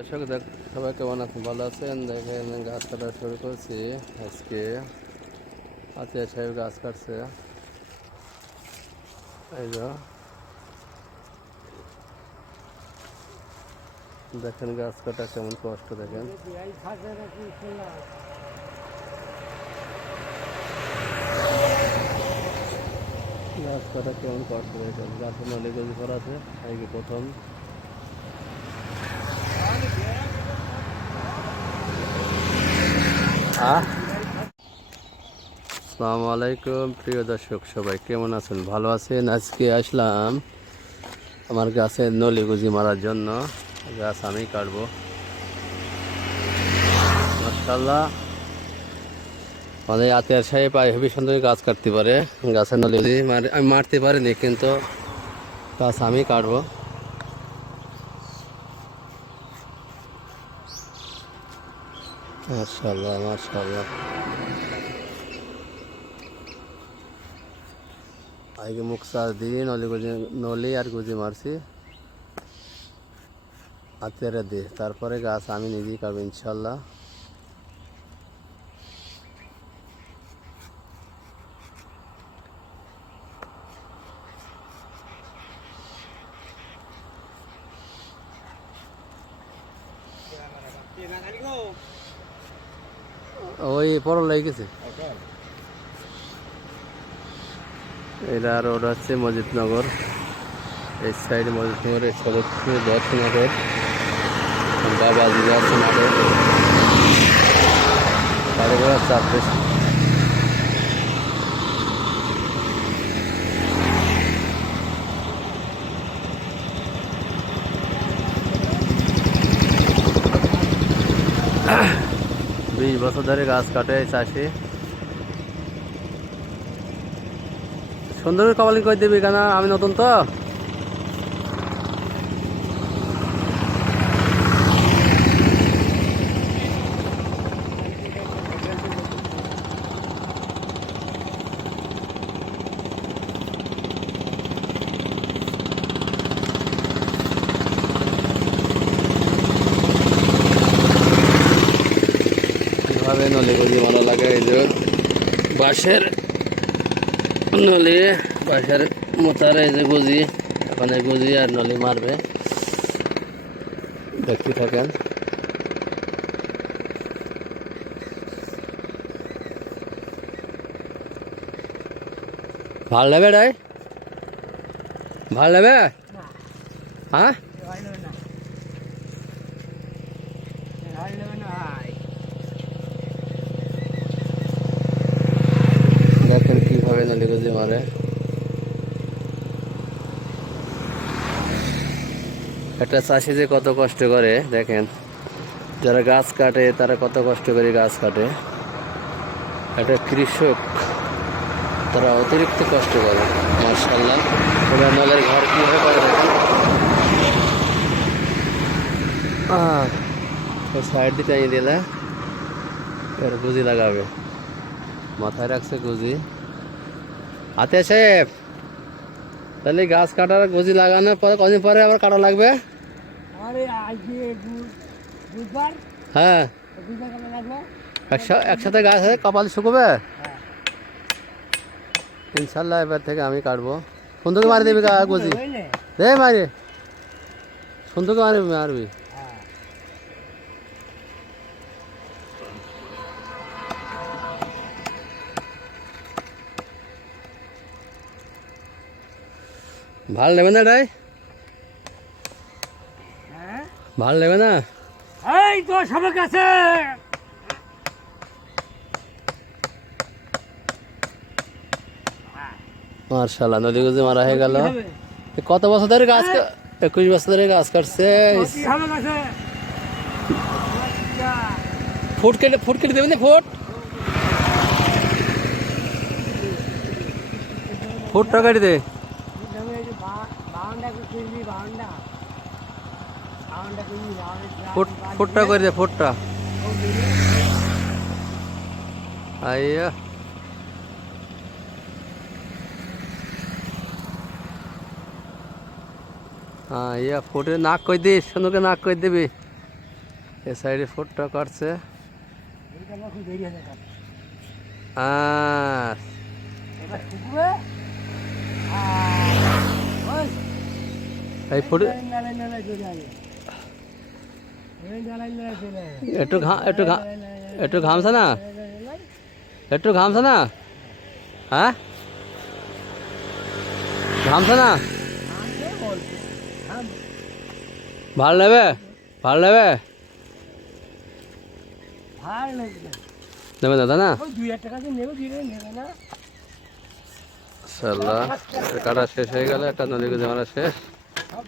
দর্শক সবাই কেমন আছেন? ভালো আছেন? দেখেন গাছ কাটা শুরু করছি আজকে। আতিয়া সাহেব গাছ কাটছে, এই যে দেখেন গাছ কাটা কেমন কষ্ট। দেখেন গাছ কাটা কেমন কষ্ট। দেখেন গাছের নলি গজি করা আছে, এই যে প্রথম। আসসালামু আলাইকুম প্রিয় দর্শক, সবাই কেমন আছেন? ভালো আছেন? আজকে আসলাম আমার গাছের নলি গুজি মারার জন্য। গাছ আমি কাটবো, মাশাআল্লাহ। মানে আতিয়ার সাহেব হেবি সুন্দর গাছ কাটতে পারে। গাছের নলি গুজি আমি মারতে পারিনি, কিন্তু গাছ আমি কাটবো। মাশাআল্লাহ মাশাআল্লাহ। আগে মুখ চাষ দিয়ে নলি আর গুজি মারছি আতিয়ারে দিয়ে, তারপরে গাছ আমি নিজেই কাটবো ইনশাল্লাহ। ওই পর লেগে গেছে। এটা রোড হচ্ছে মজিদনগর, এই সাইড মজিদনগর, এই সদরপুর দর্শনগর, বাবাজি যাচ্ছে মাঠে। গাড়ি ঘোড়ার চাপ বেশি। বিশ বছর ধরে গাছ কাটে চাষি। সুন্দর কপালিং করে দিবি কেন? আমি নতুন তো। এভাবে নলি গুজি মারা লাগে। এই যে বাঁশের নলি, বাঁশের মোতার, এই যে গুজি। এখন এই গুজি আর নলি মারবে, দেখতে থাকেন। ভাল লাগবে রে? ভাল লাগবে? হ্যাঁ, দেখেন কিভাবে নলি গুজি মারে। একটা চাষি যে কত কষ্ট করে দেখেন। যারা গাছ কাটে তারা কত কষ্ট করে গাছ কাটে। একটা কৃষক, তারা অতিরিক্ত কষ্ট করে। মাশাআল্লাহ, ওরা নলের ঘর কিভাবে করে দেখেন। সাইড দিয়ে টাইনি দিলে এর গুজি লাগাবে, মাথায় রাখছে গুজি। হাতে সাহেব, তাহলে গাছ কাটার গুজি লাগানোর পরে কদিন পরে আবার কাটা লাগবে? হ্যাঁ, একসাথে গাছ হয়ে কপাল শুকোবে ইনশাল্লাহ। এবার থেকে আমি কাটবো। সুন্দরকে মারি দেবি গুজি, দে মারি, সুন্দরকে মারবি। ভাল নেবে না এটাই? ভাল নেবে না? এই তো সবার কাছে মার্শাল্লাহ, নদী গুজি মারা হয়ে গেল। কত বছর ধরে গাছ? 21 বছর ধরে গাছ কাটছে। ফুট কেটে দেবেন না? ফুটটা কেটে দে। ফুটটা করে দে, ফুটটা। আইয়া, হ্যাঁ, ইয়া ফুটে নাক কই দিস, সুন্দরকে নাক কই দিবি। এ সাইডে ফুটটা কাটছে। এইটা আমার খুব দেরি আছে কাজ। আর এবার শুকবে আর ওই এই ফুট নালাই নালাই চলে আসে। ওই নালাই নালাই চলে আসে। একটু ঘামছে না, একটু ঘামছে না, হ্যাঁ ঘামছে না, ভালো নেবে, ভালো নেবে, ভালো লাগবে। নেবে না তাই না? ওই 2,000 টাকা দিয়ে নেবে, নেবে না। সাল্লাহ কাটা শেষ হয়ে গেল, একটা নদী মারা শেষ। সব